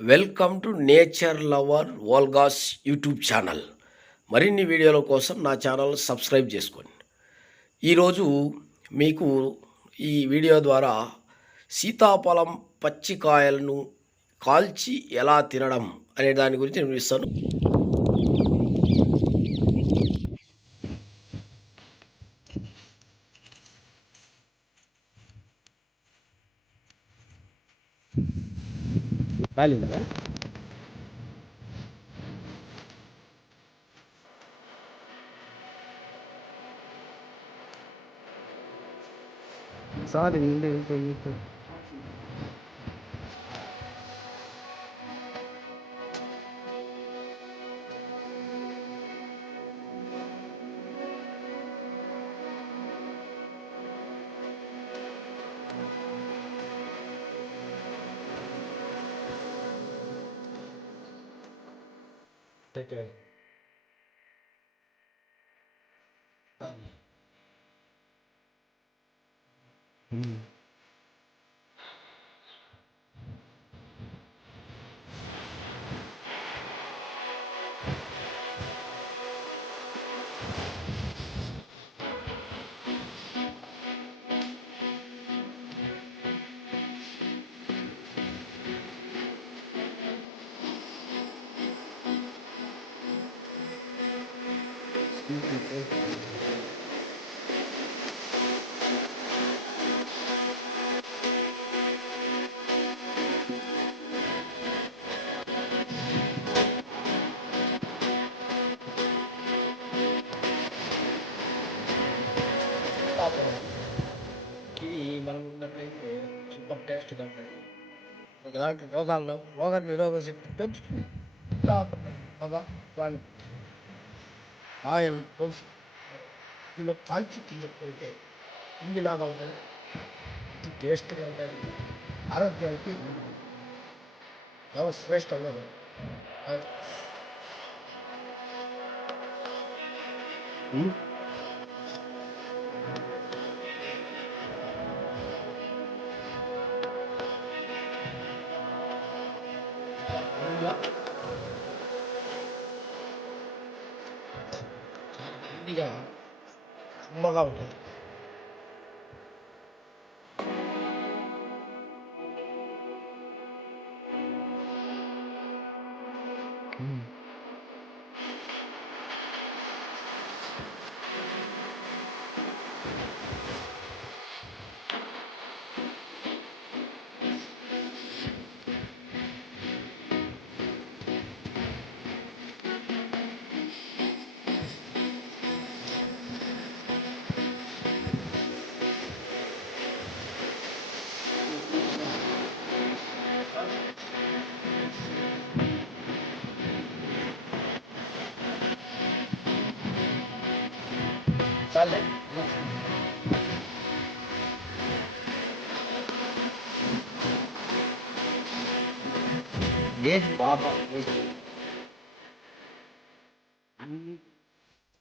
Welcome to nature lover Volga's YouTube channel. మరిన్ని వీడియోల కోసం నా ఛానల్ సబ్స్క్రైబ్ చేసుకోండి. ఈరోజు మీకు ఈ వీడియో ద్వారా సీతాఫలం పచ్చికాయలను కాల్చి ఎలా తినడం అనే దాని గురించి నేను ఇస్తాను. సారీ మనం ఉన్నట్లయితే సూపర్ టేస్ట్గా ఉంటుంది. ఒకలాంటి రోగాల్లో రోగ నిరోధక శక్తి పెంచుతుంది. వాళ్ళు ఆయిల్ ఇందులో కాల్చి తీయకపోతే ఇంగిలాగా ఉంటుంది, టేస్ట్గా ఉంటుంది, ఆరోగ్యానికి శ్రేష్టంగా ఉంటుంది. ఇదిగా కమ్మగా ఉంటుంది. చాలే బాబా